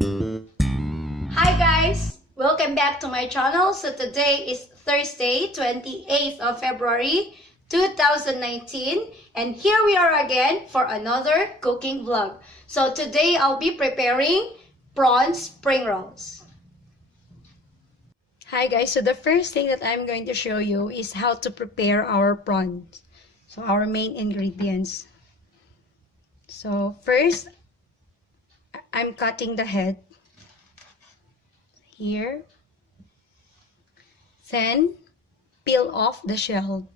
Hi guys! Welcome back to my channel. So today is Thursday, 28th of February 2019, and here we are again for another cooking vlog. So today I'll be preparing prawn spring rolls. Hi guys, so the first thing that I'm going to show you is how to prepare our prawns. So our main ingredients. So first, I'm cutting the head here, then peel off the shell.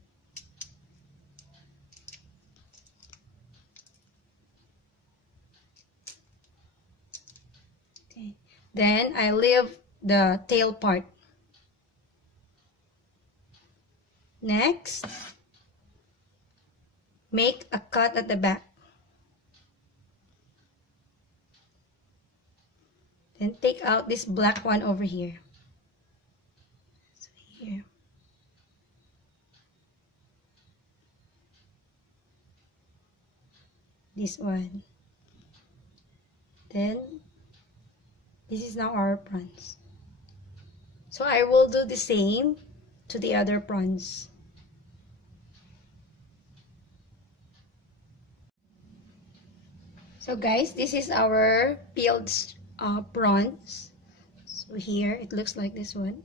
Okay. Then I leave the tail part. Next, make a cut at the back. Then take out this black one over here. So here. This one. Then this is now our prawns. So I will do the same to the other prawns. So guys, this is our peeled prawns. So here it looks like this one.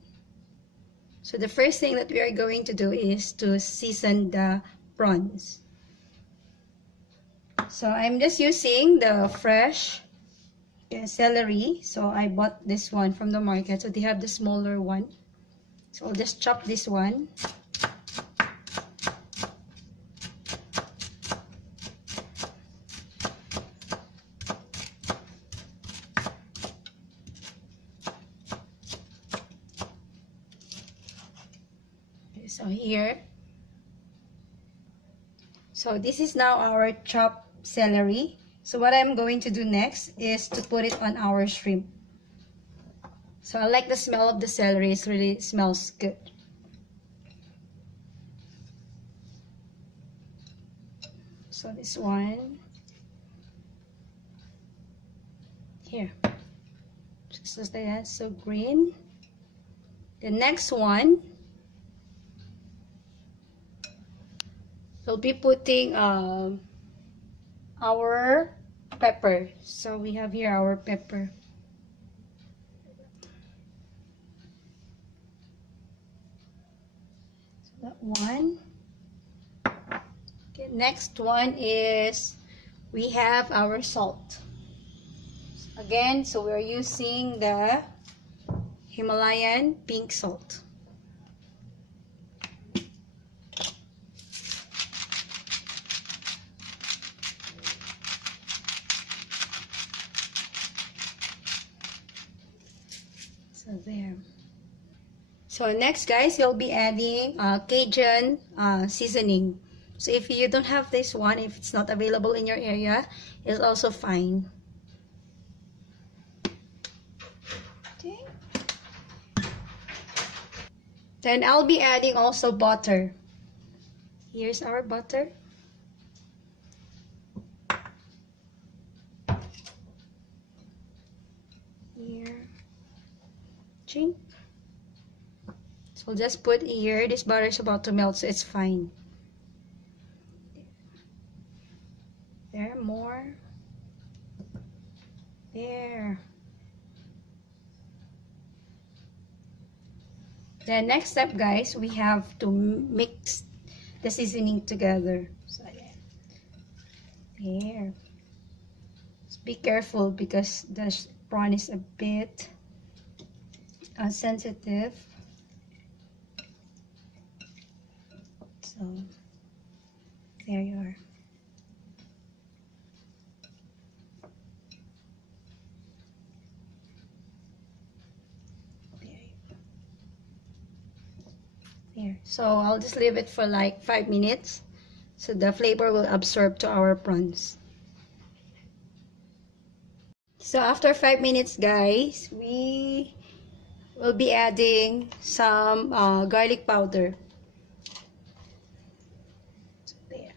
So the first thing that we are going to do is to season the prawns. So I'm just using the fresh celery. So I bought this one from the market. So they have the smaller one. So I'll just chop this one. So here, so this is now our chopped celery. So what I'm going to do next is to put it on our shrimp. So I like the smell of the celery. It really smells good. So this one here, just like that, so green. The next one, we'll be putting our pepper. So we have here our pepper. So that one. Okay, next one is we have our salt. Again, so we're using the Himalayan pink salt. So there. So next guys, you'll be adding Cajun seasoning. So if you don't have this one, if it's not available in your area, it's also fine. Okay. Then I'll be adding also butter. Here's our butter. Here. So we'll just put here. This butter is about to melt, so it's fine. There, more. There. The next step, guys, we have to mix the seasoning together. So there. Just be careful because the prawn is a bit sensitive. So there you are. There. So I'll just leave it for like 5 minutes so the flavor will absorb to our prawns. So after 5 minutes, guys, we will be adding some garlic powder. So there.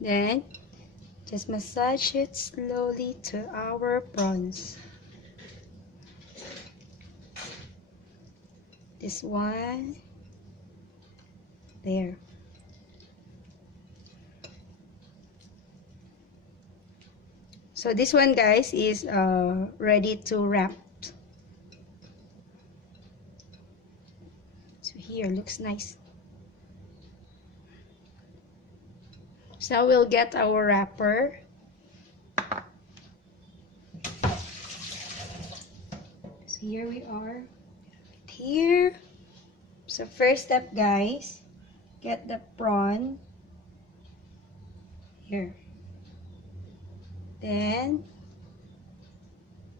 Then Just massage it slowly to our prawns. This one. There. So this one, guys, is ready to wrap. So here, looks nice. So we'll get our wrapper. So here we are. Here. So first step, guys, get the prawn. Here. Then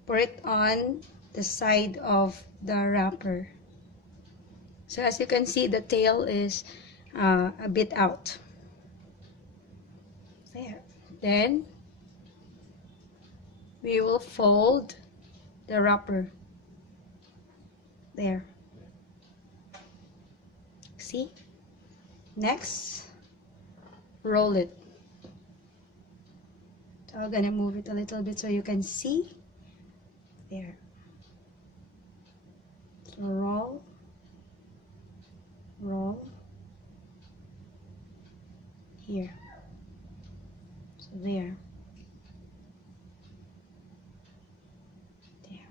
pour it on the side of the wrapper. So as you can see, the tail is a bit out. There. Then we will fold the wrapper. There. See? Next, roll it. So I'm gonna move it a little bit so you can see. There. So roll. Roll. Here. So there. There.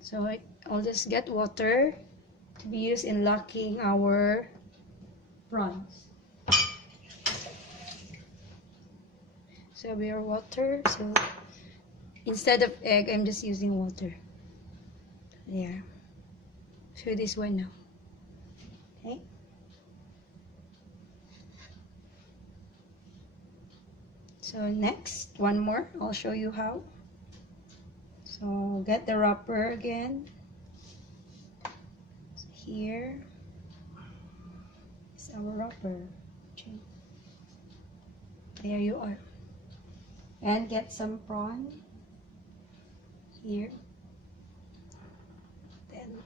So I'll just get water to be used in locking our prawns. So we are water. So instead of egg, I'm just using water. There. So this one now. Okay. So next, one more. I'll show you how. So get the wrapper again. So here is our wrapper. There you are. And get some prawn here. Then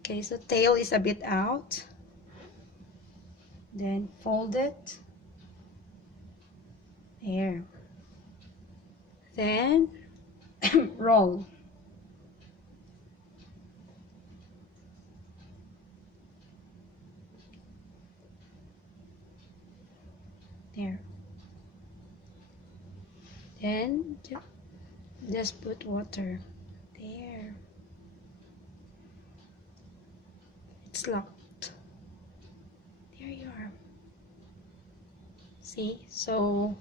okay, so tail is a bit out. Then fold it. There. Then roll. There. Then just put water. There. It's locked. There you are. See? So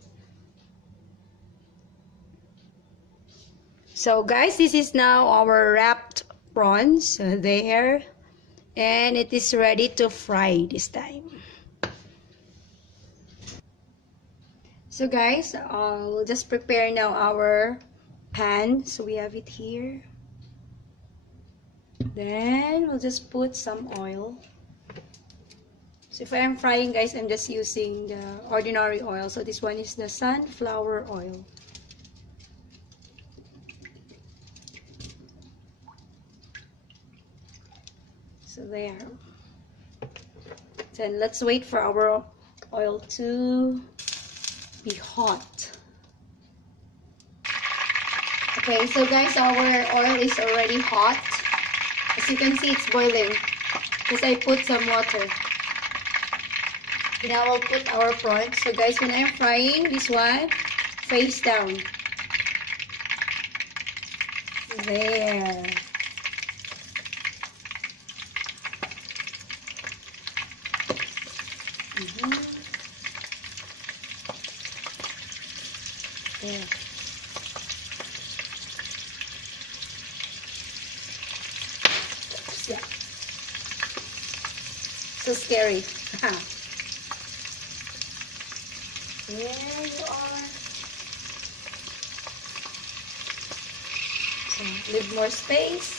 guys, this is now our wrapped prawns there, and it is ready to fry this time. So guys, I'll just prepare now our pan. So we have it here. Then we'll just put some oil. So if I'm frying, guys, I'm just using the ordinary oil. So this one is the sunflower oil. So there. Then let's wait for our oil to be hot. Okay, so guys, our oil is already hot. As you can see, it's boiling because I put some water. Now I'll put our prawns. So guys, when I'm frying this one, face down. There. There. Yeah. So scary. There you are. So leave more space.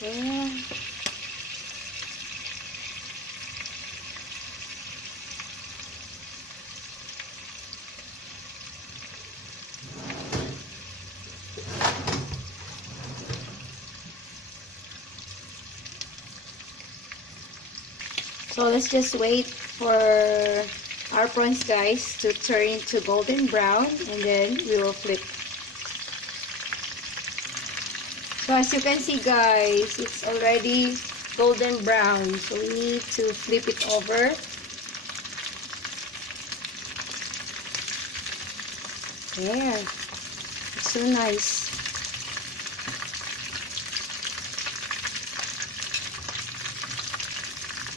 There. So let's just wait for our prawns, guys, to turn into golden brown, and then we will flip. So as you can see, guys, it's already golden brown. So we need to flip it over. There. It's so nice.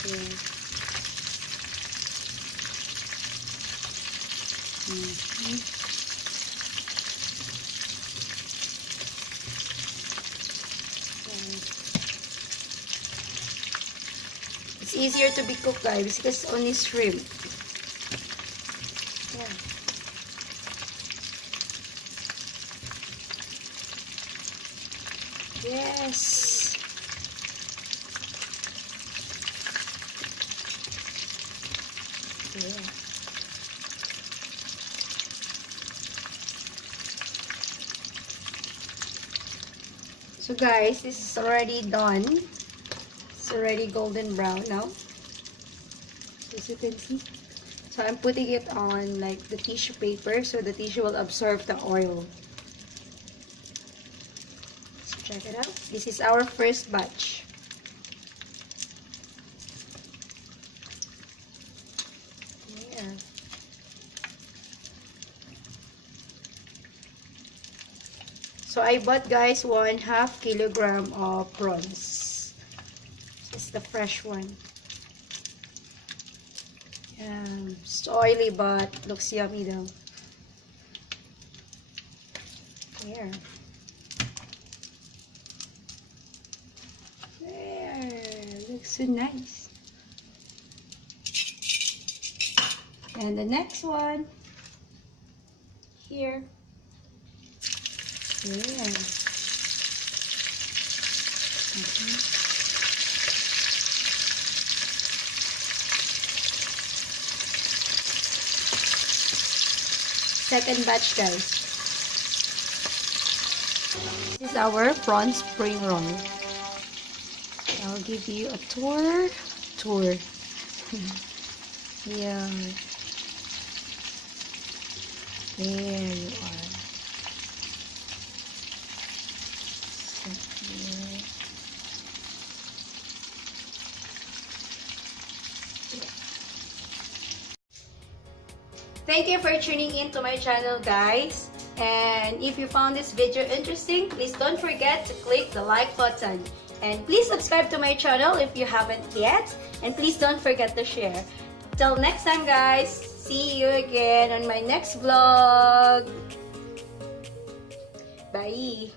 Yeah. It's easier to be cooked, guys, because it's only shrimp. Yeah. Yes. Yeah. So guys, this is already done. It's already golden brown now. So as you can see. So I'm putting it on like the tissue paper so the tissue will absorb the oil. So check it out. This is our first batch. Yeah. So I bought, guys, 1/2 kilogram of prawns. It's the fresh one. It's oily but looks yummy though. There. There. Looks so nice. And the next one. Here. Yeah. Second batch, guys. This is our prawn spring roll. I'll give you a tour. Yeah. There you are. Thank you for tuning in to my channel, guys. And if you found this video interesting, please don't forget to click the like button. And please subscribe to my channel if you haven't yet. And please don't forget to share. Till next time, guys. See you again on my next vlog. Bye.